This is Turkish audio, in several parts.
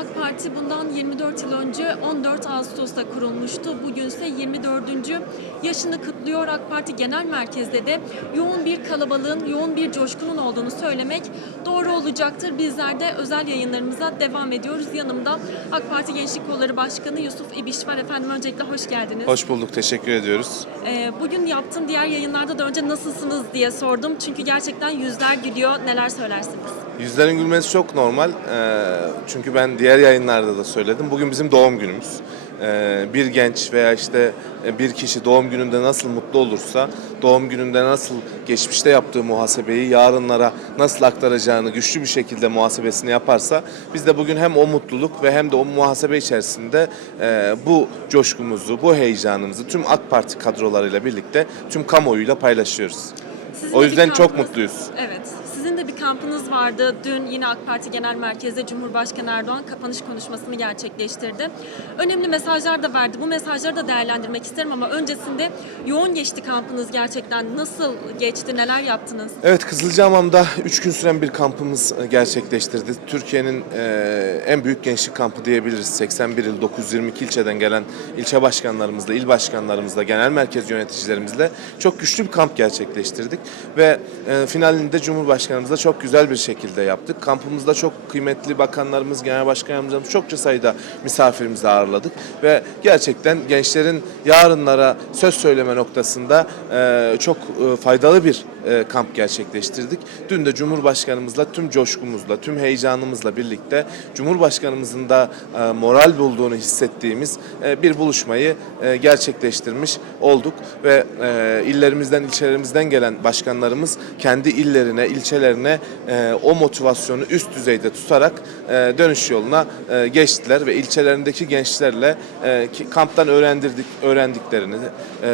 AK Parti bundan 24 yıl önce 14 Ağustos'ta kurulmuştu. Bugün ise 24. yaşını kutluyor. AK Parti Genel Merkez'de de yoğun bir kalabalığın, yoğun bir coşkunun olduğunu söylemek doğru olacaktır. Bizler de özel yayınlarımıza devam ediyoruz. Yanımda AK Parti Gençlik Kolları Başkanı Yusuf İbiş var. Efendim öncelikle hoş geldiniz. Hoş bulduk, teşekkür ediyoruz. Ee, bugün yaptığım diğer yayınlarda da önce nasılsınız diye sordum. Çünkü gerçekten yüzler gülüyor. Neler söylersiniz? Yüzlerin gülmesi çok normal. Ee, çünkü ben diğer yayınlarda da söyledim. Bugün bizim doğum günümüz. Ee, bir genç veya işte bir kişi doğum gününde nasıl mutlu olursa, doğum gününde nasıl geçmişte yaptığı muhasebeyi yarınlara nasıl aktaracağını güçlü bir şekilde muhasebesini yaparsa biz de bugün hem o mutluluk ve hem de o muhasebe içerisinde e, bu coşkumuzu, bu heyecanımızı tüm AK Parti kadrolarıyla birlikte tüm kamuoyuyla paylaşıyoruz. Sizin O yüzden çok mutluyuz. Evet. Kampınız vardı. Dün yine AK Parti Genel Merkez'de Cumhurbaşkanı Erdoğan kapanış konuşmasını gerçekleştirdi. Önemli mesajlar da verdi. Bu mesajları da değerlendirmek isterim ama öncesinde yoğun geçti kampınız gerçekten. Nasıl geçti? Neler yaptınız? Evet Kızılcahamam'da 3 gün süren bir kampımız e, gerçekleştirdi. Türkiye'nin e, en büyük gençlik kampı diyebiliriz. 81 il 922 ilçeden gelen ilçe başkanlarımızla, il başkanlarımızla, genel merkez yöneticilerimizle çok güçlü bir kamp gerçekleştirdik. Ve e, finalinde Cumhurbaşkanımızla çok güzel bir şekilde yaptık. Kampımızda çok kıymetli bakanlarımız, genel başkan yardımcılarımız çokça sayıda misafirimizi ağırladık. Ve gerçekten gençlerin yarınlara söz söyleme noktasında çok faydalı bir e, kamp gerçekleştirdik. Dün de Cumhurbaşkanımızla tüm coşkumuzla, tüm heyecanımızla birlikte Cumhurbaşkanımızın da e, moral bulduğunu hissettiğimiz e, bir buluşmayı gerçekleştirmiş olduk ve illerimizden, ilçelerimizden gelen başkanlarımız kendi illerine, ilçelerine o motivasyonu üst düzeyde tutarak dönüş yoluna geçtiler ve ilçelerindeki gençlerle kamptan öğrendirdik öğrendiklerini,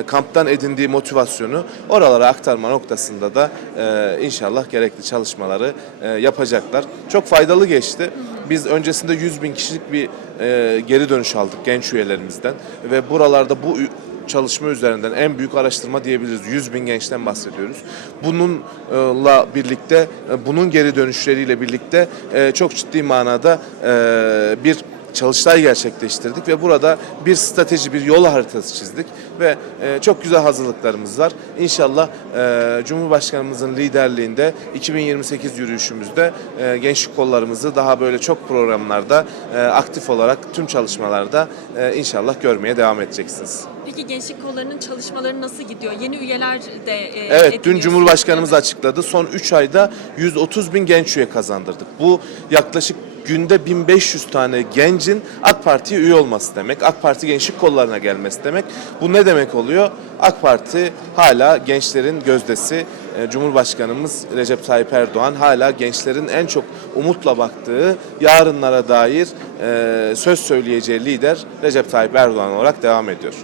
kamptan edindiği motivasyonu oralara aktarma noktasında da e, inşallah gerekli çalışmaları e, yapacaklar. Çok faydalı geçti. Biz öncesinde 100 bin kişilik bir e, geri dönüş aldık genç üyelerimizden ve buralarda bu çalışma üzerinden en büyük araştırma diyebiliriz. 100 bin gençten bahsediyoruz. Bununla birlikte, e, bunun geri dönüşleriyle birlikte e, çok ciddi manada e, bir çalıştay gerçekleştirdik ve burada bir strateji, bir yol haritası çizdik ve e, çok güzel hazırlıklarımız var. İnşallah e, Cumhurbaşkanımızın liderliğinde 2028 yürüyüşümüzde e, gençlik kollarımızı daha böyle çok programlarda e, aktif olarak tüm çalışmalarda e, inşallah görmeye devam edeceksiniz. Peki gençlik kollarının çalışmaları nasıl gidiyor? Yeni üyeler de e, Evet, dün Cumhurbaşkanımız açıkladı. Son 3 ayda 130 bin genç üye kazandırdık. Bu yaklaşık günde 1500 tane gencin AK Parti'ye üye olması demek. AK Parti gençlik kollarına gelmesi demek. Bu ne demek oluyor? AK Parti hala gençlerin gözdesi. Ee, Cumhurbaşkanımız Recep Tayyip Erdoğan hala gençlerin en çok umutla baktığı yarınlara dair e, söz söyleyeceği lider Recep Tayyip Erdoğan olarak devam ediyor.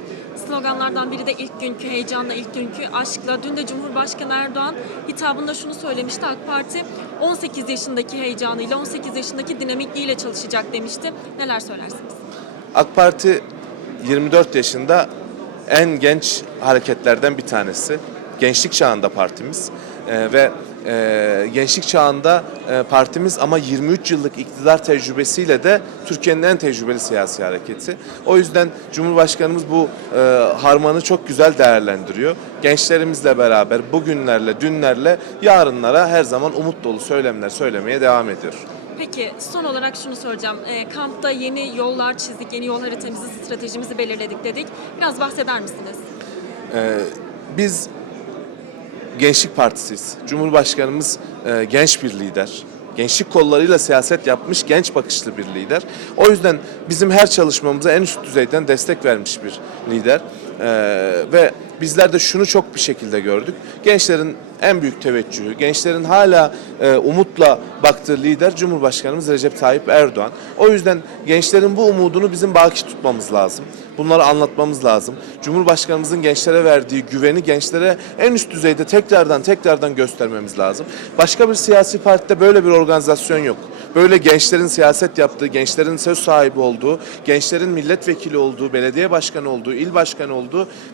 Sloganlardan biri de ilk günkü heyecanla, ilk günkü aşkla. Dün de Cumhurbaşkanı Erdoğan hitabında şunu söylemişti. AK Parti 18 yaşındaki heyecanıyla, 18 yaşındaki dinamikliğiyle çalışacak demişti. Neler söylersiniz? AK Parti 24 yaşında en genç hareketlerden bir tanesi. Gençlik çağında partimiz Ee, ve e, gençlik çağında e, partimiz ama 23 yıllık iktidar tecrübesiyle de Türkiye'nin en tecrübeli siyasi hareketi. O yüzden Cumhurbaşkanımız bu e, harmanı çok güzel değerlendiriyor. Gençlerimizle beraber bugünlerle, dünlerle yarınlara her zaman umut dolu söylemler söylemeye devam ediyor. Peki son olarak şunu soracağım. E, kampta yeni yollar çizdik, yeni yol haritamızı, stratejimizi belirledik dedik. Biraz bahseder misiniz? Ee, biz Gençlik Partisiyiz. Cumhurbaşkanımız e, genç bir lider. Gençlik kollarıyla siyaset yapmış genç bakışlı bir lider. O yüzden bizim her çalışmamıza en üst düzeyden destek vermiş bir lider. Ee, ve bizler de şunu çok bir şekilde gördük. Gençlerin en büyük teveccühü, gençlerin hala e, umutla baktığı lider Cumhurbaşkanımız Recep Tayyip Erdoğan. O yüzden gençlerin bu umudunu bizim baki tutmamız lazım. Bunları anlatmamız lazım. Cumhurbaşkanımızın gençlere verdiği güveni gençlere en üst düzeyde tekrardan tekrardan göstermemiz lazım. Başka bir siyasi partide böyle bir organizasyon yok. Böyle gençlerin siyaset yaptığı, gençlerin söz sahibi olduğu, gençlerin milletvekili olduğu, belediye başkanı olduğu, il başkanı olduğu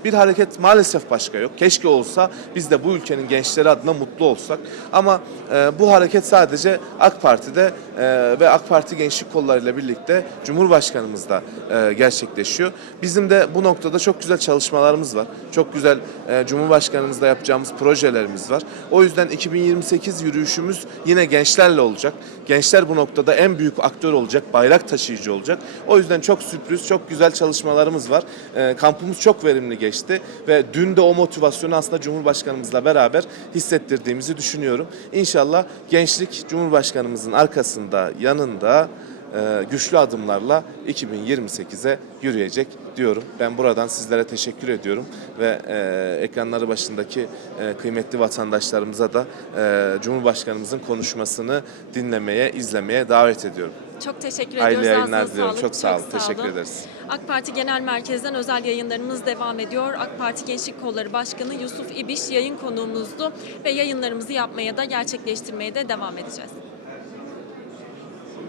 bir hareket maalesef başka yok. Keşke olsa biz de bu ülkenin gençleri adına mutlu olsak. Ama e, bu hareket sadece AK Parti'de e, ve AK Parti gençlik kollarıyla birlikte Cumhurbaşkanımızda e, gerçekleşiyor. Bizim de bu noktada çok güzel çalışmalarımız var. Çok güzel e, Cumhurbaşkanımızla yapacağımız projelerimiz var. O yüzden 2028 yürüyüşümüz yine gençlerle olacak. Gençler bu noktada en büyük aktör olacak, bayrak taşıyıcı olacak. O yüzden çok sürpriz, çok güzel çalışmalarımız var. E, kampımız çok verimli geçti ve dün de o motivasyonu aslında Cumhurbaşkanımızla beraber hissettirdiğimizi düşünüyorum. İnşallah gençlik Cumhurbaşkanımızın arkasında, yanında e, güçlü adımlarla 2028'e yürüyecek diyorum. Ben buradan sizlere teşekkür ediyorum ve e, ekranları başındaki e, kıymetli vatandaşlarımıza da Cumhurbaşkanımızın konuşmasını dinlemeye, izlemeye davet ediyorum. Çok teşekkür Hayırlı ediyoruz. yayınlar Ağzına diliyorum. Çok sağ olun. Teşekkür olun. ederiz. AK Parti Genel Merkez'den özel yayınlarımız devam ediyor. AK Parti Gençlik Kolları Başkanı Yusuf İbiş yayın konuğumuzdu ve yayınlarımızı yapmaya da gerçekleştirmeye de devam edeceğiz.